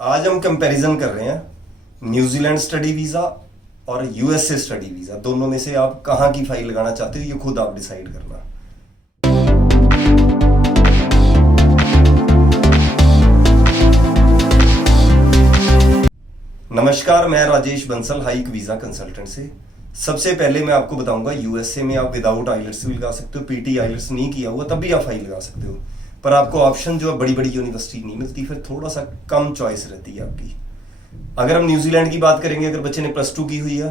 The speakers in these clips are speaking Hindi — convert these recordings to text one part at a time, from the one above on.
आज हम कंपैरिजन कर रहे हैं न्यूजीलैंड स्टडी वीज़ा और यूएसए स्टडी वीज़ा। दोनों में से आप कहाँ की फाइल लगाना चाहते हो ये खुद आप डिसाइड करना। नमस्कार, मैं Rajesh Bansal hike visa consultant से। सबसे पहले मैं आपको बताऊंगा यूएसए में आप विदाउट आइलेट्स भी लगा सकते हो। पीटी आइलेट्स नहीं किया हुआ तब भी आप फाइल लगा सकते हो, पर आपको ऑप्शन जो है बड़ी बड़ी यूनिवर्सिटी नहीं मिलती, फिर थोड़ा सा कम चॉइस रहती है आपकी। अगर हम न्यूजीलैंड की बात करेंगे, अगर बच्चे ने +2 की हुई है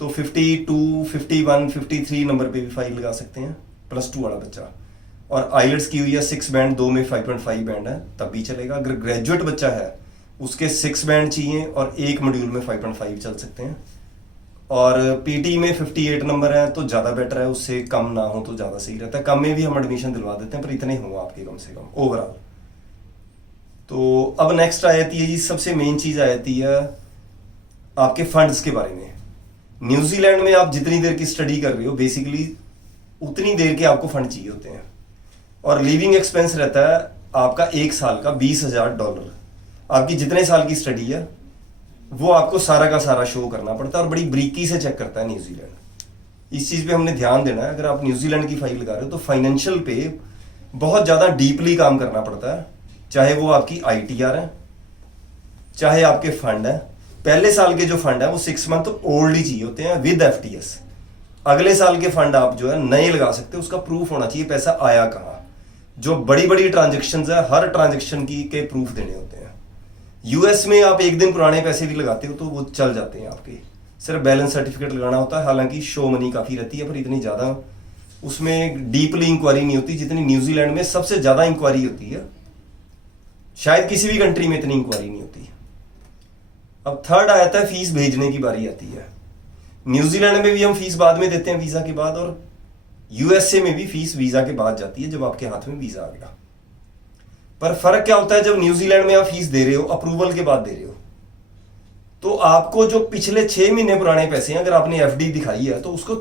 तो 52, 51, 53 नंबर पे भी फाइल लगा सकते हैं +2 वाला बच्चा। और आइलेट्स की हुई है 6 बैंड, 2 में 5.5 बैंड है तब भी चलेगा। अगर ग्रेजुएट बच्चा है उसके 6 बैंड चाहिए और एक मॉड्यूल में 5.5 चल सकते हैं। और पीटी में 58 नंबर है तो ज़्यादा बेटर है, उससे कम ना हो तो ज़्यादा सही रहता है। कम में भी हम एडमिशन दिलवा देते हैं, पर इतने हो आपके कम से कम ओवरऑल। तो अब नेक्स्ट आ जाती है जी, सबसे मेन चीज़ आ जाती है आपके फंड्स के बारे में। न्यूजीलैंड में आप जितनी देर की स्टडी कर रहे हो बेसिकली उतनी देर के आपको फंड चाहिए होते हैं। और लिविंग एक्सपेंस रहता है आपका 1 साल का $20,000। आपकी जितने साल की स्टडी है वो आपको सारा का सारा शो करना पड़ता है और बड़ी बारीकी से चेक करता है न्यूजीलैंड। इस चीज़ पे हमने ध्यान देना है। अगर आप न्यूजीलैंड की फाइल लगा रहे हो तो फाइनेंशियल पे बहुत ज़्यादा डीपली काम करना पड़ता है, चाहे वो आपकी ITR है चाहे आपके फंड है। पहले साल के जो फंड है वो 6 मंथ ओल्ड ही चाहिए होते हैं विद FTS। अगले साल के फंड आप जो है नए लगा सकते हो, उसका प्रूफ होना चाहिए पैसा आया कहाँ। जो बड़ी बड़ी ट्रांजेक्शन है हर ट्रांजेक्शन की के प्रूफ देने होते हैं। यूएस में आप एक दिन पुराने पैसे भी लगाते हो तो वो चल जाते हैं आपके, सिर्फ बैलेंस सर्टिफिकेट लगाना होता है। हालांकि शो मनी काफ़ी रहती है पर इतनी ज़्यादा उसमें डीपली इंक्वायरी नहीं होती जितनी न्यूजीलैंड में सबसे ज़्यादा इंक्वायरी होती है। शायद किसी भी कंट्री में इतनी इंक्वायरी नहीं होती। अब थर्ड आ जाता है फीस भेजने की बारी आती है। न्यूजीलैंड में भी हम फीस बाद में देते हैं वीज़ा के बाद, और यूएसए में भी फीस वीज़ा के बाद जाती है जब आपके हाथ में वीज़ा आ गया। पर फर्क क्या होता है, जब न्यूजीलैंड में आप फीस दे रहे हो अप्रूवल के बाद दे रहे हो तो आपको जो पिछले 6 महीने पुराने पैसे हैं, अगर आपने FD दिखाई है तो उसको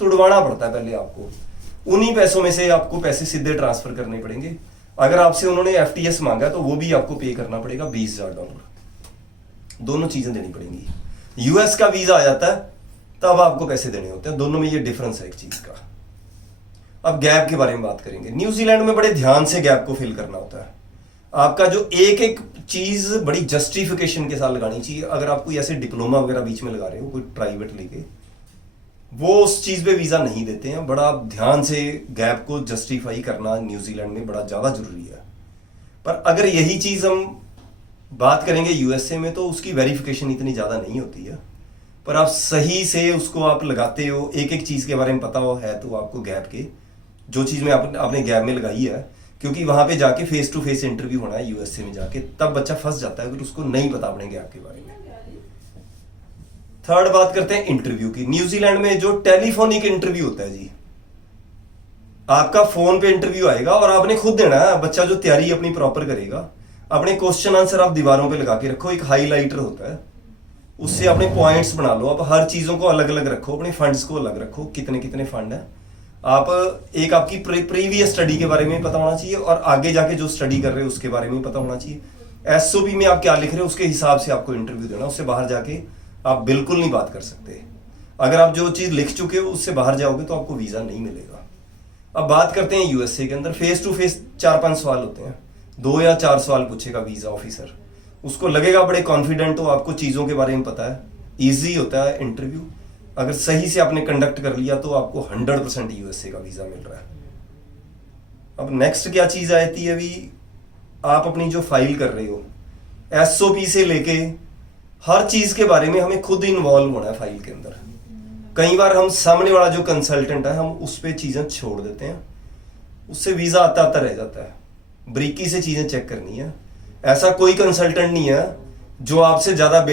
तुड़वाना पड़ता है पहले आपको। उन्हीं पैसों में से आपको पैसे सीधे ट्रांसफर करने पड़ेंगे। अगर आपसे उन्होंने FTS मांगा तो वो भी आपको पे करना पड़ेगा $20,000। दोनों चीजें देनी पड़ेंगी। US का वीजा आ जाता है तब आपको पैसे देने होते हैं। दोनों में ये डिफरेंस है एक चीज का। अब गैप के बारे में बात करेंगे। न्यूजीलैंड में बड़े ध्यान से गैप को फिल करना होता है। आपका जो एक एक चीज बड़ी जस्टिफिकेशन के साथ लगानी चाहिए। अगर आप कोई ऐसे डिप्लोमा वगैरह बीच में लगा रहे हो कोई प्राइवेट लेके, वो उस चीज पे वीजा नहीं देते हैं। बड़ा ध्यान से गैप को जस्टिफाई करना न्यूजीलैंड में बड़ा ज्यादा जरूरी है। पर अगर यही चीज हम बात करेंगे यूएसए में तो उसकी वेरिफिकेशन इतनी ज्यादा नहीं होती है। पर आप सही से उसको आप लगाते हो, एक एक चीज के बारे में पता हो है तो आपको गैप के जो चीज में आपने गैप में लगाई है, क्योंकि वहां पे जाके फेस टू फेस इंटरव्यू होना है यूएसए में जाके, तब बच्चा फंस जाता है अगर उसको नहीं पता अपने गैप के बारे में। थर्ड बात करते हैं इंटरव्यू की। न्यूजीलैंड में जो टेलीफोनिक इंटरव्यू होता है जी, आपका फोन पे इंटरव्यू आएगा और आपने खुद देना है। बच्चा जो तैयारी अपनी प्रॉपर करेगा, अपने क्वेश्चन आंसर आप दीवारों पे लगा के रखो। एक हाईलाइटर होता है, उससे अपने पॉइंट्स बना लो। आप हर चीजों को अलग अलग रखो, अपने फंड्स को अलग रखो, कितने कितने फंड है। आप एक आपकी प्रीवियस स्टडी के बारे में पता होना चाहिए और आगे जाके जो स्टडी कर रहे हो उसके बारे में पता होना चाहिए। SOP में आप क्या लिख रहे हो उसके हिसाब से आपको इंटरव्यू देना। उससे बाहर जाके आप बिल्कुल नहीं बात कर सकते। अगर आप जो चीज लिख चुके हो उससे बाहर जाओगे तो आपको वीजा नहीं मिलेगा। अब बात करते हैं यूएसए के अंदर। फेस टू फेस 4-5 सवाल होते हैं, 2 या 4 सवाल पूछेगा वीजा ऑफिसर। उसको लगेगा बड़े कॉन्फिडेंट हो, आपको चीजों के बारे में पता है, ईजी होता है इंटरव्यू। अगर सही से आपने कंडक्ट कर लिया तो आपको 100% यूएसए का वीजा मिल रहा है। अब नेक्स्ट क्या चीज आती है अभी, आप अपनी जो फाइल कर रहे हो SOP से लेके हर चीज के बारे में हमें खुद इन्वॉल्व होना है फाइल के अंदर। कई बार हम सामने वाला जो कंसल्टेंट है हम उस पर चीजें छोड़ देते हैं, उससे वीजा आता आता रह जाता है। बारीकी से चीजें चेक करनी है। ऐसा कोई कंसल्टेंट नहीं है जो आपसे ज्यादा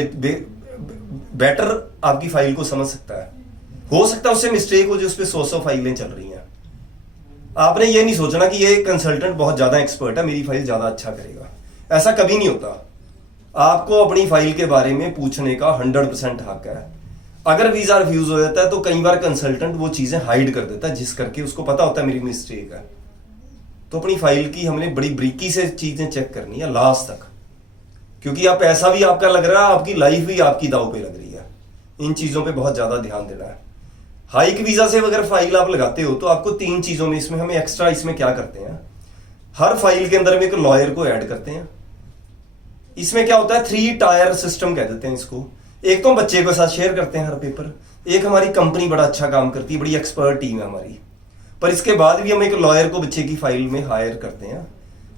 बेटर आपकी फाइल को समझ सकता है। हो सकता है उससे मिस्टेक हो जो उस पर 100 फाइलें चल रही हैं। आपने ये नहीं सोचना कि ये कंसल्टेंट बहुत ज्यादा एक्सपर्ट है, मेरी फाइल ज्यादा अच्छा करेगा। ऐसा कभी नहीं होता। आपको अपनी फाइल के बारे में पूछने का 100% हक है। अगर वीजा रिफ्यूज हो जाता है तो कई बार कंसल्टेंट वो चीजें हाइड कर देता है जिस करके उसको पता होता है मेरी मिस्टेक है। तो अपनी फाइल की हमने बड़ी बारीकी से चीजें चेक करनी है लास्ट तक, क्योंकि आप पैसा भी आपका लग रहा है, आपकी लाइफ भी आपकी दाव पे लग रही है। इन चीज़ों पे बहुत ज़्यादा ध्यान देना है। हाइक वीज़ा से अगर फाइल आप लगाते हो तो आपको 3 चीज़ों में, इसमें हमें एक्स्ट्रा इसमें क्या करते हैं, हर फाइल के अंदर में एक लॉयर को ऐड करते हैं। इसमें क्या होता है, 3 टायर सिस्टम कह देते हैं इसको। एक तो बच्चे के साथ शेयर करते हैं हर पेपर, एक हमारी कंपनी बड़ा अच्छा काम करती है, बड़ी एक्सपर्ट टीम है हमारी, पर इसके बाद भी हम एक लॉयर को बच्चे की फाइल में हायर करते हैं।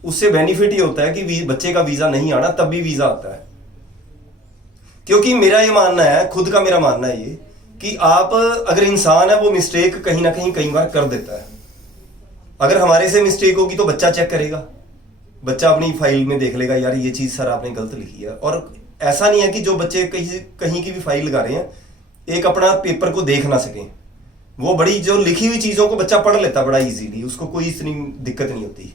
उससे बेनिफिट ये होता है कि बच्चे का वीज़ा नहीं आना तब भी वीज़ा आता है। क्योंकि मेरा ये मानना है, खुद का मेरा मानना है ये, कि आप अगर इंसान है वो मिस्टेक कहीं ना कहीं कई बार कर देता है। अगर हमारे से मिस्टेक होगी तो बच्चा चेक करेगा, बच्चा अपनी फाइल में देख लेगा, यार ये चीज़ सर आपने गलत लिखी है। और ऐसा नहीं है कि जो बच्चे कहीं की भी फाइल लगा रहे हैं एक अपना पेपर को देख ना सकें, वो बड़ी जो लिखी हुई चीज़ों को बच्चा पढ़ लेता बड़ा इजीली, उसको कोई इतनी दिक्कत नहीं होती।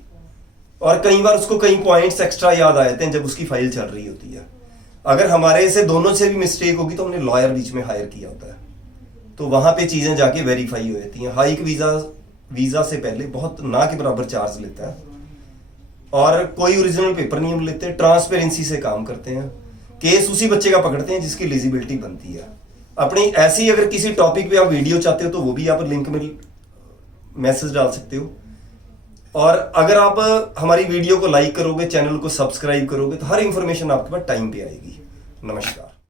और कई बार उसको कई पॉइंट्स एक्स्ट्रा याद आ जाते हैं जब उसकी फाइल चल रही होती है। अगर हमारे से दोनों से भी मिस्टेक होगी तो हमने लॉयर बीच में हायर किया होता है, तो वहाँ पे चीज़ें जाके वेरीफाई हो जाती हैं। हाइक वीज़ा से पहले बहुत ना के बराबर चार्ज लेता है, और कोई ओरिजिनल पेपर नहीं हम लेते, ट्रांसपेरेंसी से काम करते हैं। केस उसी बच्चे का पकड़ते हैं जिसकी एलिजिबिलिटी बनती है। अपनी ऐसी अगर किसी टॉपिक पे आप वीडियो चाहते हो तो वो भी आप लिंक में मैसेज डाल सकते हो। और अगर आप हमारी वीडियो को लाइक करोगे, चैनल को सब्सक्राइब करोगे, तो हर इंफॉर्मेशन आपके पास टाइम पे आएगी। नमस्कार।